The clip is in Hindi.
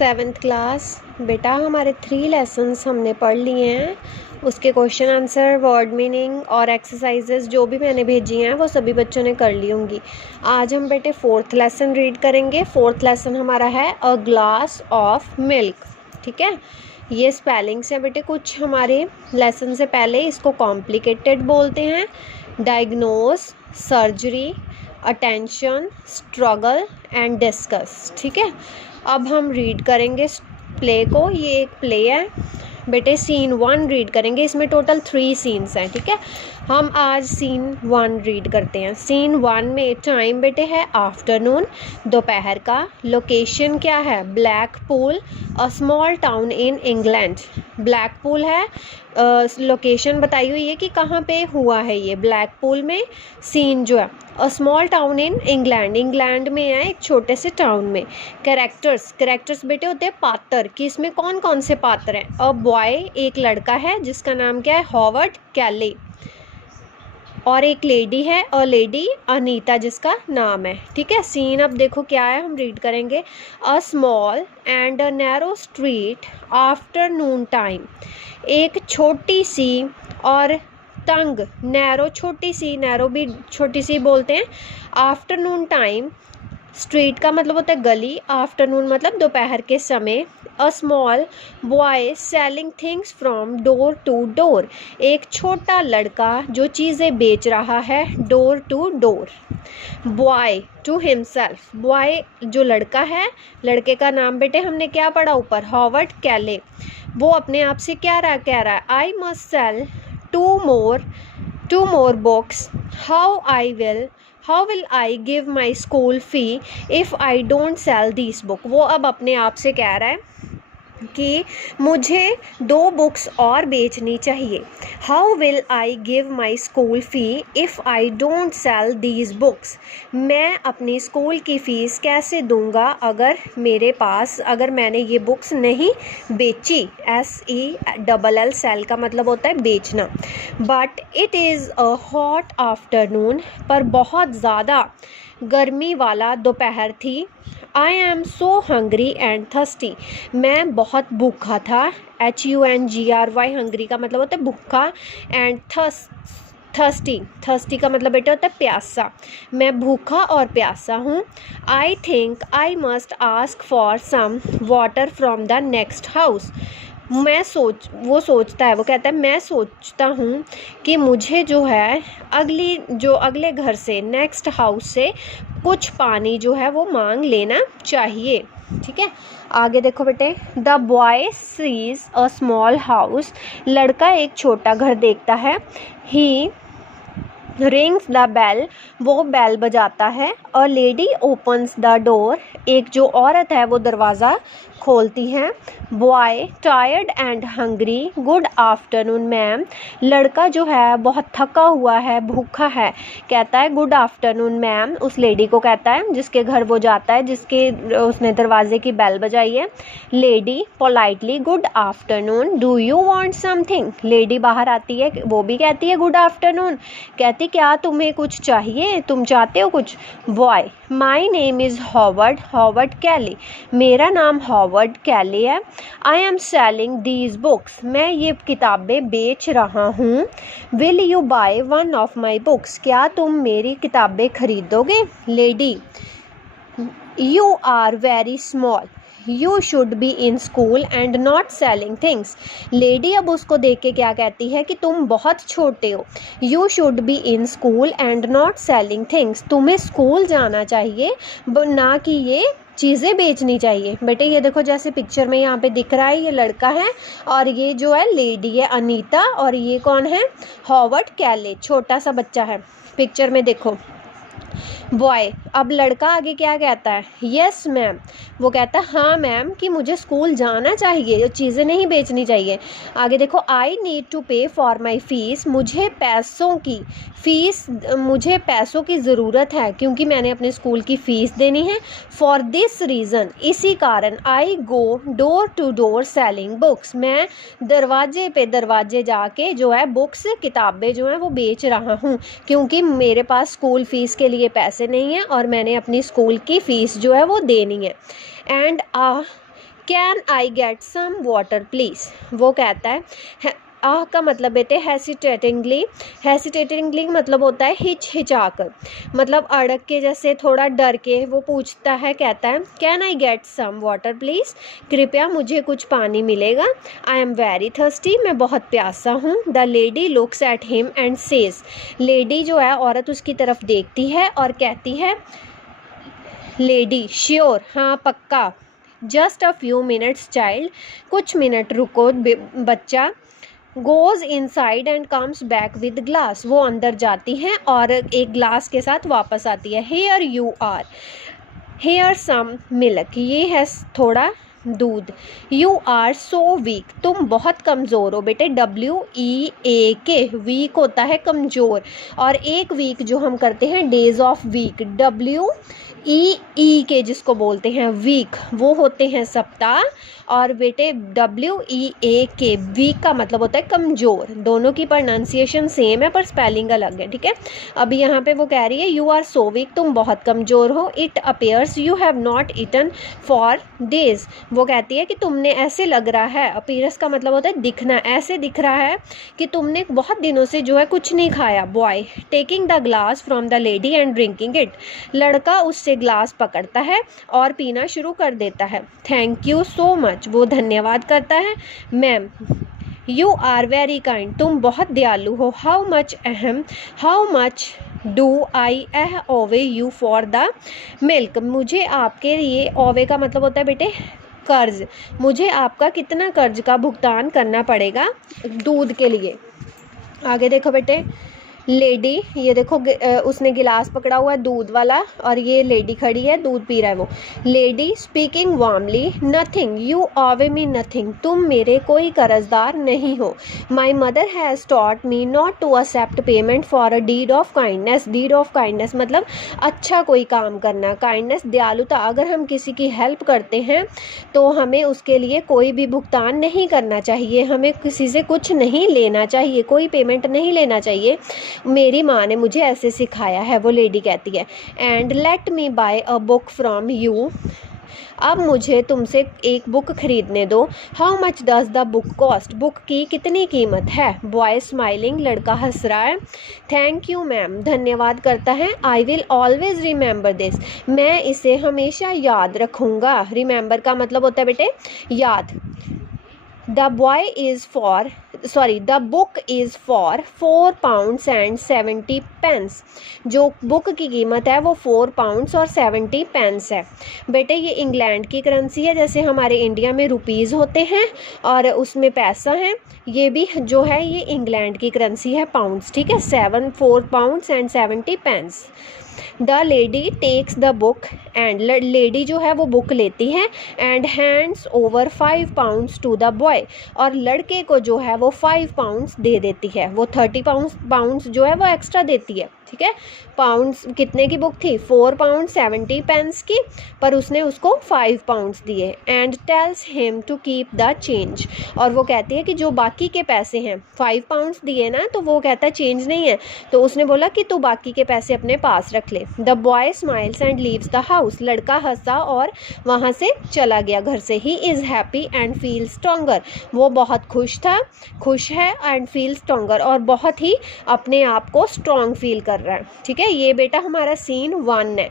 7th class. बेटा हमारे 3 लेसन्स हमने पढ़ लिए हैं। उसके क्वेश्चन आंसर, वर्ड मीनिंग और एक्सरसाइजेस जो भी मैंने भेजी हैं वो सभी बच्चों ने कर ली होंगी। आज हम बेटे 4th लेसन रीड करेंगे। 4th लेसन हमारा है अ ग्लास ऑफ मिल्क। ठीक है, ये स्पेलिंग्स हैं बेटे कुछ हमारे लेसन से पहले। इसको कॉम्प्लिकेटेड बोलते हैं, diagnose, surgery, attention, struggle and discuss. ठीक है, अब हम रीड करेंगे प्ले को। ये एक प्ले है बेटे। सीन 1 रीड करेंगे। इसमें टोटल 3 सीन्स हैं। ठीक है, हम आज सीन 1 रीड करते हैं। सीन 1 में टाइम बेटे है आफ्टरनून, दोपहर का। लोकेशन क्या है? Blackpool, a small town in England. Blackpool है, लोकेशन बताई हुई है कि कहाँ पे हुआ है ये, ब्लैकपूल में। सीन जो है a small town in England, England में है, एक छोटे से टाउन में। कैरेक्टर्स बेटे होते हैं पात्र, कि इसमें कौन कौन से पात्र हैं। अ बॉय, एक लड़का है जिसका नाम क्या है? हॉवर्ड कैले। और एक लेडी है, और लेडी अनीता जिसका नाम है। ठीक है, सीन अब देखो क्या है, हम रीड करेंगे। A small and a narrow street afternoon time. एक छोटी सी और तंग, नैरो छोटी सी, नैरो भी छोटी सी बोलते हैं। आफ्टरनून टाइम, स्ट्रीट का मतलब होता है गली, आफ्टरनून मतलब दोपहर के समय। A small boy selling things from door to door. एक छोटा लड़का जो चीज़ें बेच रहा है door to door. Boy to himself, boy जो लड़का है, लड़के का नाम बेटे हमने क्या पढ़ा ऊपर? हॉवर्ड कैले। वो अपने आप से क्या कह रहा है? I must sell two more books. How will I give my school fee if I don't sell this book. वो अब अपने आप से कह रहा है कि मुझे 2 बुक्स और बेचनी चाहिए। How will I give my school fee if I don't cell these books. मैं अपनी स्कूल की फ़ीस कैसे दूंगा अगर मैंने ये बुक्स नहीं बेची। SELL, सेल का मतलब होता है बेचना। But it is a hot afternoon, पर बहुत ज़्यादा गर्मी वाला दोपहर थी। I am so hungry and thirsty, मैं बहुत भूखा था। HUNGRY, हंग्री का मतलब होता है भूखा, एंड थर्स्टी का मतलब बेटा होता है प्यासा। मैं भूखा और प्यासा हूँ। I think I must ask for some water from the next house. वो कहता है मैं सोचता हूँ कि मुझे जो है अगले घर से, नेक्स्ट हाउस से कुछ पानी जो है वो मांग लेना चाहिए। ठीक है, आगे देखो बेटे। The boy sees a small house, लड़का एक छोटा घर देखता है। ही रिंग्स द बेल, वो बेल बजाता है। A lady opens the door, एक जो औरत है वो दरवाज़ा खोलती है। Boy tired and hungry, good afternoon ma'am. लड़का जो है बहुत थका हुआ है, भूखा है, कहता है गुड आफ्टरनून मैम, उस लेडी को कहता है जिसके घर वो जाता है, उसने दरवाजे की बेल बजाई है। Lady politely, good afternoon, do you want something. Lady बाहर आती है, वो भी कहती है गुड आफ्टरनून, कहती क्या तुम्हें कुछ चाहिए, तुम चाहते हो कुछ। Boy my name is Howard Kelly, मेरा नाम हॉवर्ड कैली है। I am selling these books, मैं ये किताबें बेच रहा हूँ। Will you buy one of my books, क्या तुम मेरी किताबें खरीदोगे। Lady you are very small, you should be in school and not selling things. Lady अब उसको देख के क्या कहती है कि तुम बहुत छोटे हो। You should be in school and not selling things, तुम्हें स्कूल जाना चाहिए ना कि ये चीज़ें बेचनी चाहिए। बेटे ये देखो जैसे पिक्चर में यहाँ पे दिख रहा है, ये लड़का है और ये जो है लेडी है अनीता, और ये कौन है? हॉवर्ड कैले, छोटा सा बच्चा है पिक्चर में देखो। बॉय, अब लड़का आगे क्या कहता है? यस मैम, वो कहता है हाँ मैम कि मुझे स्कूल जाना चाहिए, चीज़ें नहीं बेचनी चाहिए। आगे देखो। आई नीड टू पे फॉर माई फीस, मुझे पैसों की ज़रूरत है क्योंकि मैंने अपने स्कूल की फ़ीस देनी है। फॉर दिस रीज़न, इसी कारण। I go door to door selling books, मैं दरवाजे पे दरवाजे जाके जो है बुक्स, किताबें जो हैं वो बेच रहा हूँ, क्योंकि मेरे पास स्कूल फ़ीस के लिए पैसे नहीं हैं और मैंने अपनी स्कूल की फ़ीस जो है वो देनी है। And can I get some water please. वो कहता है आह का मतलब बेटे हेसिटेटिंगली मतलब होता है हिचहिचाकर, मतलब अड़क के, जैसे थोड़ा डर के वो पूछता है, कहता है can I get some water please, कृपया मुझे कुछ पानी मिलेगा। आई एम वेरी थर्स्टी, मैं बहुत प्यासा हूँ। The lady looks at him and says, lady जो है औरत उसकी तरफ देखती है और कहती है, लेडी श्योर, हाँ पक्का। Just a few minutes child, कुछ मिनट रुको बच्चा। Goes inside and comes back with glass, वो अंदर जाती हैं और एक ग्लास के साथ वापस आती है। Here you are, here some milk, ये है थोड़ा दूध। यू आर सो वीक, तुम बहुत कमज़ोर हो बेटे। WEAK, वीक होता है कमज़ोर, और एक वीक जो हम करते हैं डेज ऑफ वीक, WEEK जिसको बोलते हैं वीक, वो होते हैं सप्ताह। और बेटे WEAK, वीक का मतलब होता है कमज़ोर। दोनों की प्रोनाउंसिएशन सेम है पर स्पेलिंग अलग है, ठीक है। अभी यहाँ पे वो कह रही है यू आर सो वीक, तुम बहुत कमज़ोर हो। It appears you have not eaten for days, वो कहती है कि तुमने, ऐसे लग रहा है, अपीयर्स का मतलब होता है दिखना, ऐसे दिख रहा है कि तुमने बहुत दिनों से जो है कुछ नहीं खाया। Boy taking the glass from the lady and drinking it, लड़का उससे ग्लास पकड़ता है और पीना शुरू कर देता है। थैंक यू सो मच, वो धन्यवाद करता है। Ma'am you are very kind, तुम बहुत दयालु हो। How much do I owe you for the milk, मुझे आपके लिए, ओवे का मतलब होता है बेटे कर्ज, मुझे आपका कितना कर्ज का भुगतान करना पड़ेगा दूध के लिए। आगे देखो बेटे, लेडी, ये देखो उसने गिलास पकड़ा हुआ है दूध वाला और ये लेडी खड़ी है, दूध पी रहा है वो। Lady speaking warmly, nothing, you owe me nothing, तुम मेरे कोई कर्जदार नहीं हो। My mother has taught me not to accept payment for a deed of kindness, deed of kindness मतलब अच्छा कोई काम करना, काइंडनेस दयालुता, अगर हम किसी की हेल्प करते हैं तो हमें उसके लिए कोई भी भुगतान नहीं करना चाहिए, हमें किसी से कुछ नहीं लेना चाहिए, कोई पेमेंट नहीं लेना चाहिए। मेरी माँ ने मुझे ऐसे सिखाया है, वो लेडी कहती है। And let me buy a book from you, अब मुझे तुमसे एक बुक खरीदने दो। How much does the book cost, book की कितनी कीमत है। बॉय स्माइलिंग, लड़का हंस रहा है। थैंक यू मैम, धन्यवाद करता है। I will always remember this, मैं इसे हमेशा याद रखूँगा। रिमेंबर का मतलब होता है बेटे याद। द बुक इज़ फॉर £4.70, जो बुक की कीमत है वो £4.70 है। बेटे ये इंग्लैंड की करेंसी है, जैसे हमारे इंडिया में रुपीज़ होते हैं और उसमें पैसा है, ये भी जो है ये इंग्लैंड की करेंसी है, पाउंड्स, ठीक है। £4.70। The lady takes the book and, lady जो है वो बुक लेती है, and hands over £5 to the boy, और लड़के को जो है वो £5 दे देती है, वो £30 जो है वो एक्स्ट्रा देती है, ठीक है। पाउंड्स कितने की बुक थी, £4.70 की, पर उसने उसको £5 दिए। And tells him to keep the change, और वो कहती है कि जो बाकी के पैसे हैं, £5 दिए ना, तो वो कहता है चेंज नहीं है, तो उसने बोला कि तू बाकी के पैसे अपने पास रख ले। The boy smiles and leaves the house, लड़का हंसा और वहाँ से चला गया घर से। He is happy and feel stronger, वो बहुत खुश है एंड फील स्ट्रॉन्गर, और बहुत ही अपने आप को स्ट्रॉन्ग फील कर रहा है, ठीक है। ये बेटा हमारा सीन 1 है।